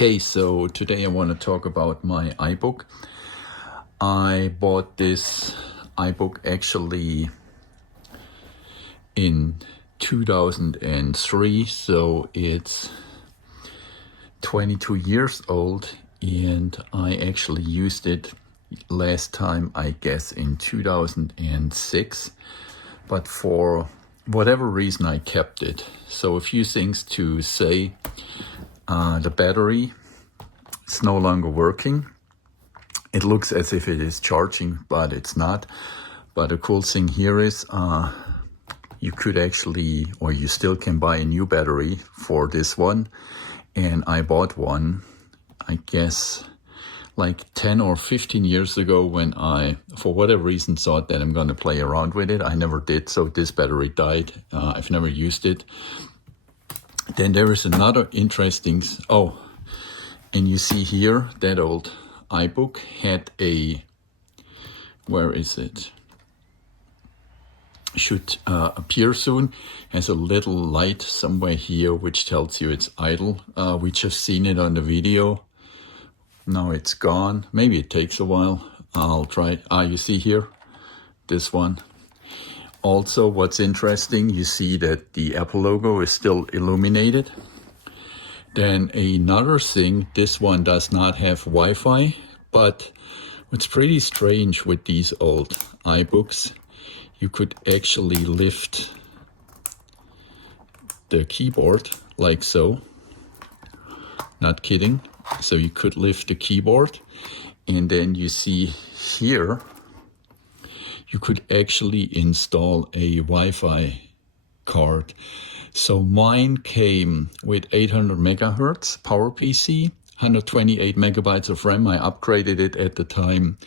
Okay, so today I want to talk about my iBook. I bought this iBook actually in 2003, so it's 22 years old, and I actually used it last time, I guess, in 2006, but for whatever reason I kept it. So a few things to say. The battery is no longer working. It looks as if it is charging, but it's not. But the cool thing here is you could actually, or you still can buy a new battery for this one. And I bought one, I guess, like 10 or 15 years ago when I, for whatever reason, thought that I'm going to play around with it. I never did, so this battery died. I've never used it. Then there is another interesting, and you see here that old iBook had a, where is it? Should appear soon, has a little light somewhere here which tells you it's idle. We just seen it on the video. Now it's gone. Maybe it takes a while. I'll try. You see here, this one. Also, what's interesting, you see that the Apple logo is still illuminated. Then another thing, this one does not have Wi-Fi, but what's pretty strange with these old iBooks, you could actually lift the keyboard like so. Not kidding. So you could lift the keyboard, and then you see here, you could actually install a Wi-Fi card. So mine came with 800 MHz PowerPC, 128 megabytes of RAM. I upgraded it at the time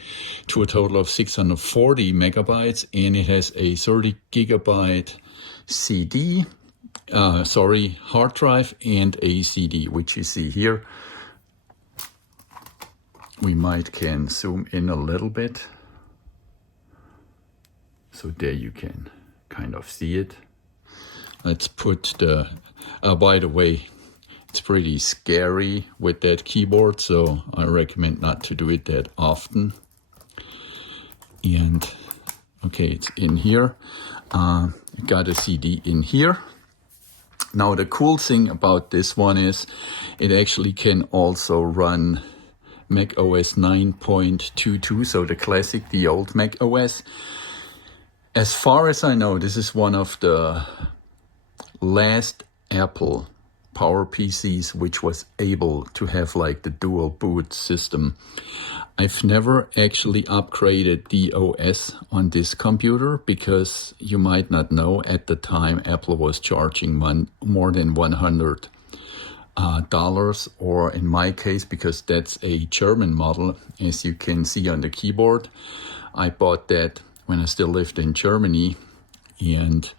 to a total of 640 megabytes, and it has a 30 gigabyte hard drive and a CD, which you see here. We can zoom in a little bit. So there you can kind of see it. Let's put the, by the way, it's pretty scary with that keyboard, so I recommend not to do it that often. And okay, it's in here. Got a CD in here. Now the cool thing about this one is it actually can also run Mac OS 9.22, so the classic, the old Mac OS. As far as I know, this is one of the last Apple PowerPCs which was able to have like the dual boot system. I've never actually upgraded the OS on this computer because you might not know, at the time Apple was charging more than $100, or in my case, because that's a German model, as you can see on the keyboard, I bought that when I still lived in Germany, and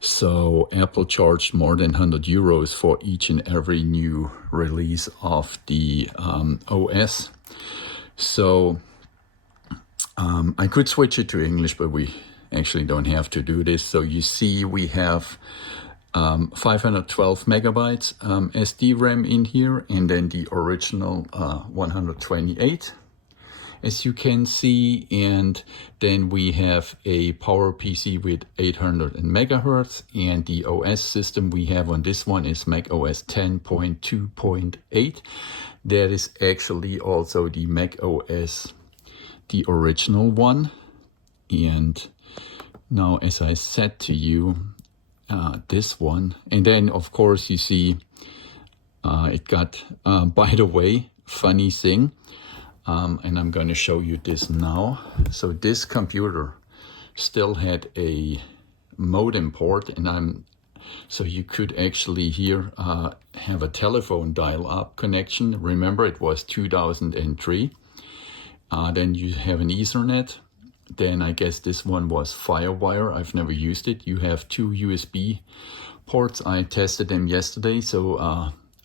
so Apple charged more than 100 euros for each and every new release of the OS. So I could switch it to English, but we actually don't have to do this. So you see we have 512 megabytes SD RAM in here, and then the original 128. As you can see, and then we have a PowerPC with 800 megahertz, and the OS system we have on this one is Mac OS 10.2.8. That is actually also the Mac OS, the original one. And now, as I said to you, this one, and then of course you see it got, by the way, funny thing, and I'm going to show you this now. So this computer still had a modem port, and so you could actually here have a telephone dial-up connection. Remember, it was 2003. Then you have an Ethernet. Then I guess this one was FireWire. I've never used it. You have two USB ports. I tested them yesterday, so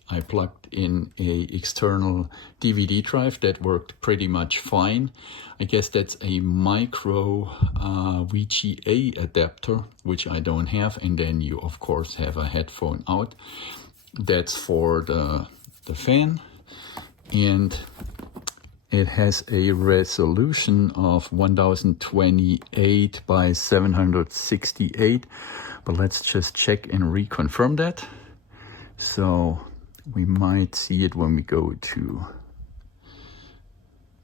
I plugged in a external DVD drive that worked pretty much fine. I guess that's a micro VGA adapter, which I don't have. And then you of course have a headphone out. That's for the fan. and it has a resolution of 1028 by 768, but let's just check and reconfirm that. So we might see it when we go to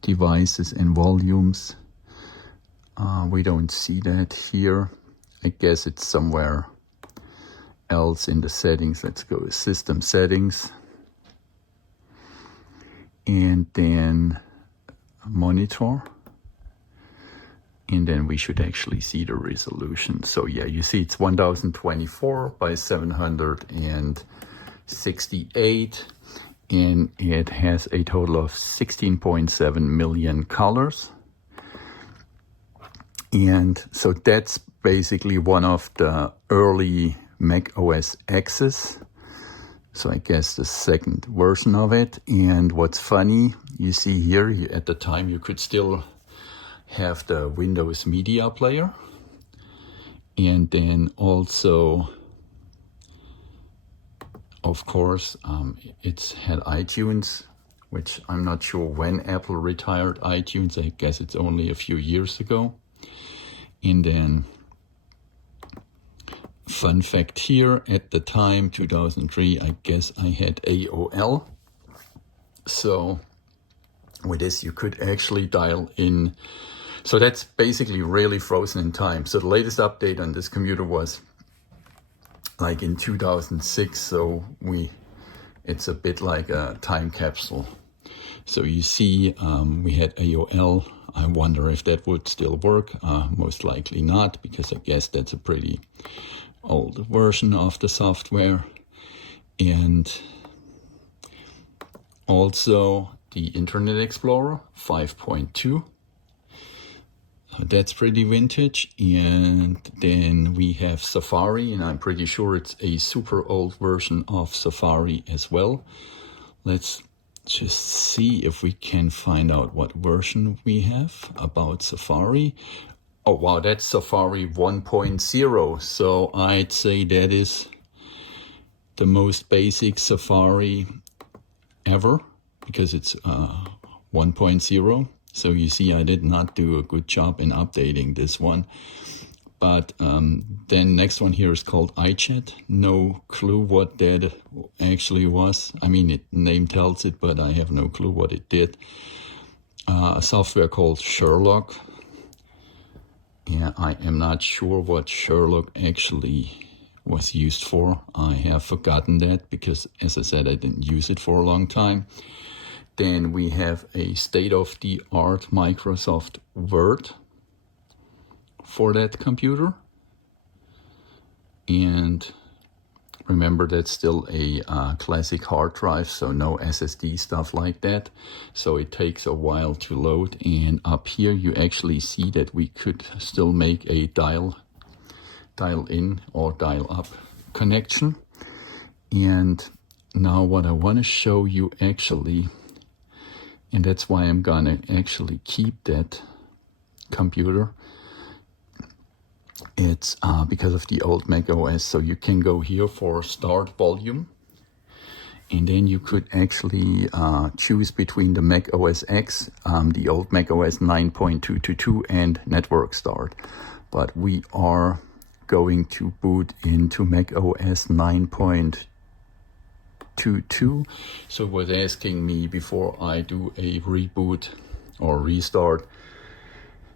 devices and volumes. We don't see that here. I guess it's somewhere else in the settings. Let's go to system settings. And then monitor. And then we should actually see the resolution. So yeah, you see it's 1024 by 768. And it has a total of 16.7 million colors. And so that's basically one of the early Mac OS X's. So I guess the second version of it. And what's funny, you see here, at the time you could still have the Windows Media Player. And then also, of course, it's had iTunes, which I'm not sure when Apple retired iTunes. I guess it's only a few years ago. And then, fun fact here, at the time, 2003, I guess I had AOL. So with this, you could actually dial in. So that's basically really frozen in time. So the latest update on this computer was like in 2006. So it's a bit like a time capsule. So you see, we had AOL. I wonder if that would still work. Most likely not, because I guess that's a pretty old version of the software. And also the Internet Explorer 5.2. That's pretty vintage. And then we have Safari, and I'm pretty sure it's a super old version of Safari as well. Let's just see if we can find out what version we have about Safari. Oh wow, that's Safari 1.0. So I'd say that is the most basic Safari ever, because it's 1.0. So you see, I did not do a good job in updating this one. But then next one here is called iChat. No clue what that actually was. I mean, it name tells it, but I have no clue what it did. A software called Sherlock. Yeah, I am not sure what Sherlock actually was used for. I have forgotten that because, as I said, I didn't use it for a long time. Then we have a state-of-the-art Microsoft Word for that computer. And remember, that's still a classic hard drive, so no SSD stuff like that. So it takes a while to load. And up here you actually see that we could still make a dial in or dial up connection. And now what I want to show you actually, and that's why I'm gonna actually keep that computer. It's because of the old Mac OS. So you can go here for start volume. And then you could actually choose between the Mac OS X, the old Mac OS 9.222 and network start. But we are going to boot into Mac OS 9.22. So it was asking me before I do a reboot or restart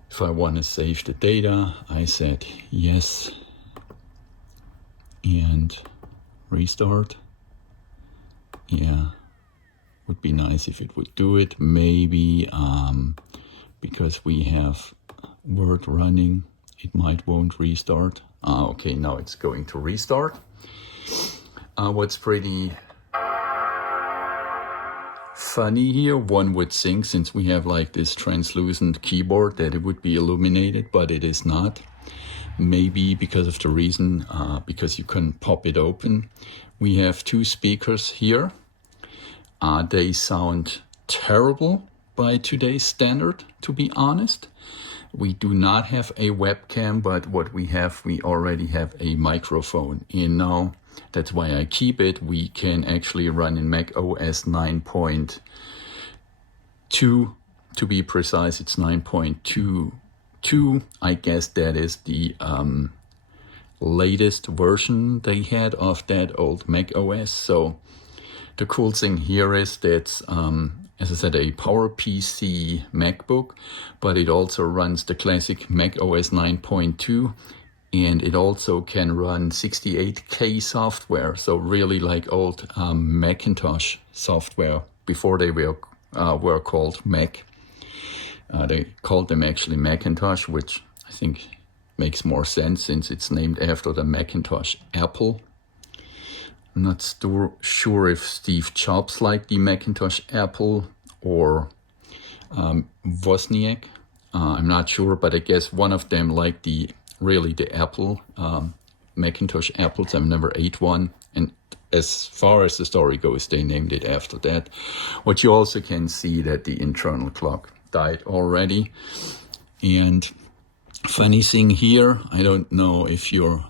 if I want to save the data. I said yes and restart. Yeah, would be nice if it would do it. Maybe because we have Word running, it won't restart. Okay, now it's going to restart. What's pretty funny here, one would think, since we have like this translucent keyboard, that it would be illuminated, but it is not. Maybe because of the reason, because you can pop it open. We have two speakers here. They sound terrible by today's standard, to be honest. We do not have a webcam, but what we already have a microphone. And now, that's why I keep it. We can actually run in Mac OS 9.2 2 to be precise. It's 9.22. I guess that is the latest version they had of that old Mac OS. So the cool thing here is that, as I said, a PowerPC MacBook, but it also runs the classic Mac OS 9.2, and it also can run 68K software. So really like old Macintosh software before they were called Mac. They called them actually Macintosh, which I think makes more sense since it's named after the Macintosh Apple. I'm not sure if Steve Jobs liked the Macintosh Apple or Wozniak. I'm not sure, but I guess one of them liked the Apple, Macintosh apples. I've never ate one. And as far as the story goes, they named it after that. What you also can see that the internal clock died already. And funny thing here, I don't know if you're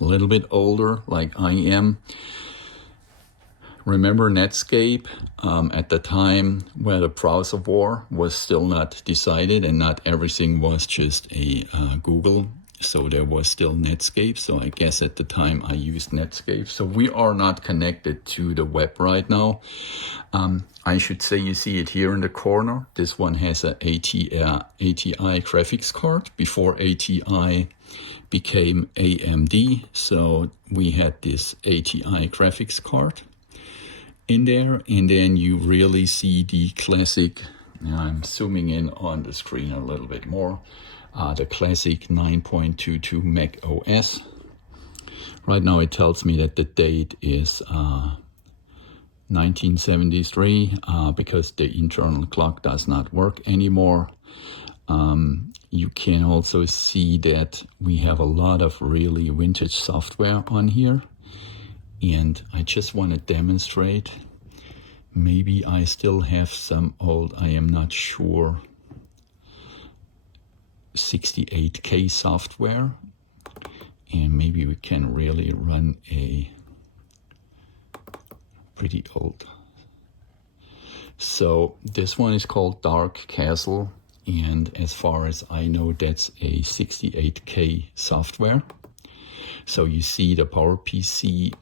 a little bit older like I am. Remember Netscape at the time where the browser war was still not decided and not everything was just a Google. So there was still Netscape. So I guess at the time I used Netscape. So we are not connected to the web right now. I should say you see it here in the corner. This one has a ATI graphics card before ATI became AMD. So we had this ATI graphics card in there, and then you really see the classic, I'm zooming in on the screen a little bit more, the classic 9.22 Mac OS. Right now it tells me that the date is 1973 because the internal clock does not work anymore. You can also see that we have a lot of really vintage software on here. And I just want to demonstrate, maybe I still have some old, I am not sure, 68K software. And maybe we can really run a pretty old. So this one is called Dark Castle. And as far as I know, that's a 68K software. So you see the PowerPC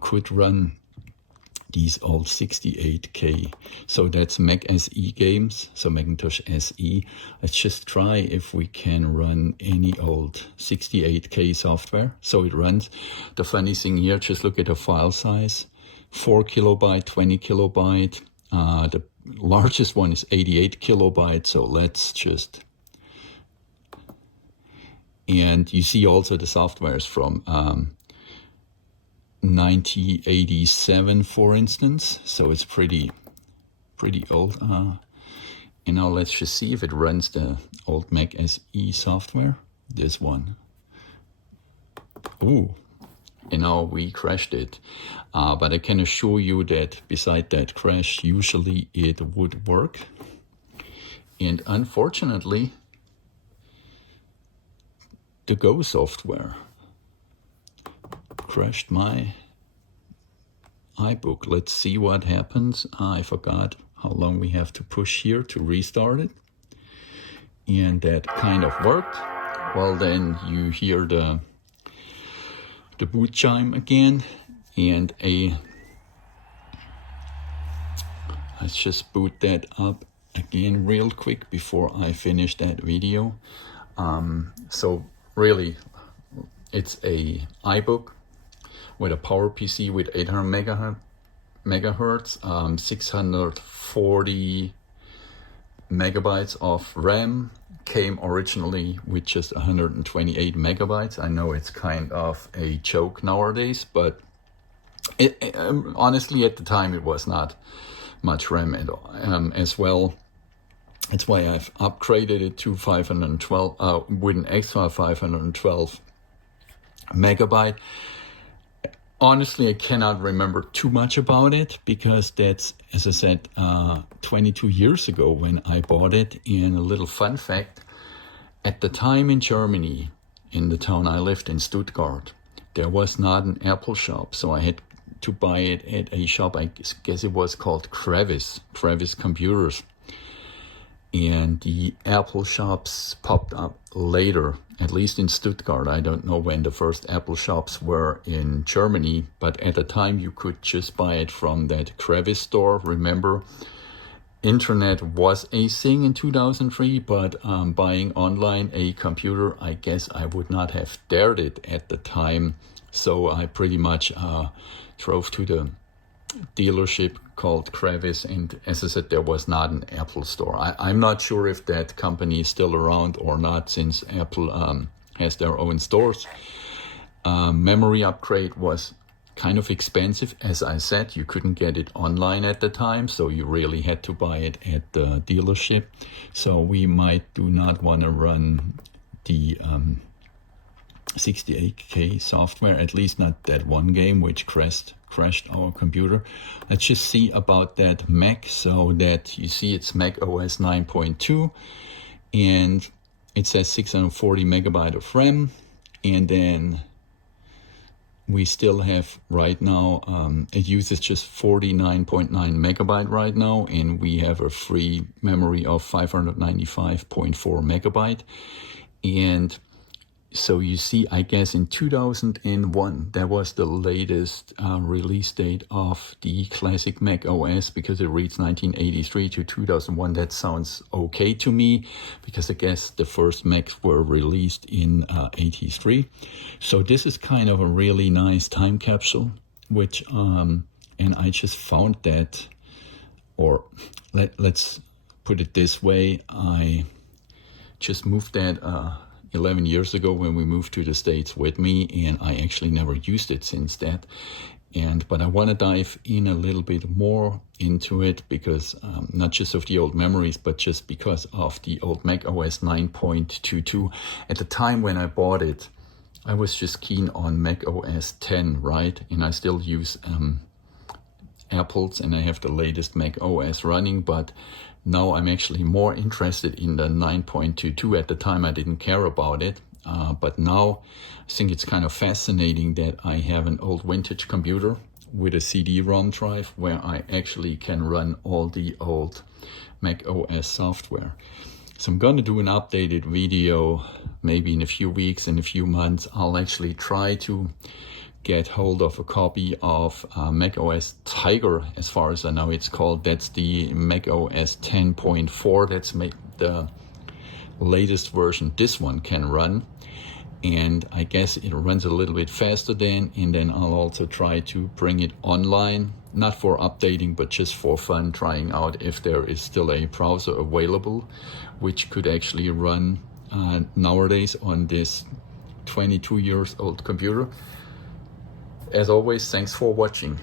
could run these old 68K. So that's Mac SE games, so Macintosh SE. Let's just try if we can run any old 68K software. So it runs. The funny thing here, just look at the file size, 4 kilobyte, 20 kilobyte. The largest one is 88 kilobytes. So let's just, and you see also the softwares from 1987, for instance. So it's pretty old. And now let's just see if it runs the old Mac SE software. This one. Ooh, and now we crashed it. But I can assure you that beside that crash, usually it would work. And unfortunately, the Go software crashed my iBook. Let's see what happens. I forgot how long we have to push here to restart it. And that kind of worked. Well, then you hear the boot chime again, and let's just boot that up again real quick before I finish that video. So really, it's a iBook with a PowerPC with 800 megahertz, 640 megabytes of RAM. Came originally with just 128 megabytes. I know it's kind of a joke nowadays, but honestly at the time it was not much RAM at all, as well. That's why I've upgraded it to 512 with an extra 512 megabyte. Honestly, I cannot remember too much about it because that's, as I said, 22 years ago when I bought it. And a little fun fact, at the time in Germany, in the town I lived in, Stuttgart, there was not an Apple shop. So I had to buy it at a shop, I guess it was called Crevis Computers. and the Apple shops popped up later, at least in Stuttgart. I don't know when the first Apple shops were in Germany, but at the time you could just buy it from that crevice store. Remember, internet was a thing in 2003, but buying online a computer, I guess I would not have dared it at the time. So I pretty much drove to the dealership called Crevice, and as I said, there was not an Apple store. I'm not sure if that company is still around or not, since Apple has their own stores. Memory upgrade was kind of expensive. As I said, you couldn't get it online at the time, so you really had to buy it at the dealership. So we do not want to run the 68K software, at least not that one game which crashed our computer. Let's just see about that Mac. So that you see, it's Mac OS 9.2, and it says 640 megabyte of RAM, and then we still have right now, it uses just 49.9 megabyte right now, and we have a free memory of 595.4 megabyte. And so you see, I guess in 2001, that was the latest release date of the classic Mac OS, because it reads 1983 to 2001. That sounds okay to me, because I guess the first Macs were released in 83. So this is kind of a really nice time capsule, which, and I just found that, or let's put it this way, I just moved that 11 years ago when we moved to the States with me, and I actually never used it since that. But I want to dive in a little bit more into it, because not just of the old memories, but just because of the old Mac OS 9.22. At the time when I bought it, I was just keen on Mac OS 10, right? And I still use Apple's, and I have the latest Mac OS running, but now I'm actually more interested in the 9.22. At the time I didn't care about it, but now I think it's kind of fascinating that I have an old vintage computer with a CD-ROM drive where I actually can run all the old Mac OS software. So I'm going to do an updated video maybe in a few weeks, in a few months. I'll actually try to get hold of a copy of Mac OS Tiger, as far as I know it's called. That's the Mac OS 10.4. That's the latest version this one can run. And I guess it runs a little bit faster then. And then I'll also try to bring it online, not for updating, but just for fun, trying out if there is still a browser available, which could actually run nowadays on this 22 years old computer. As always, thanks for watching.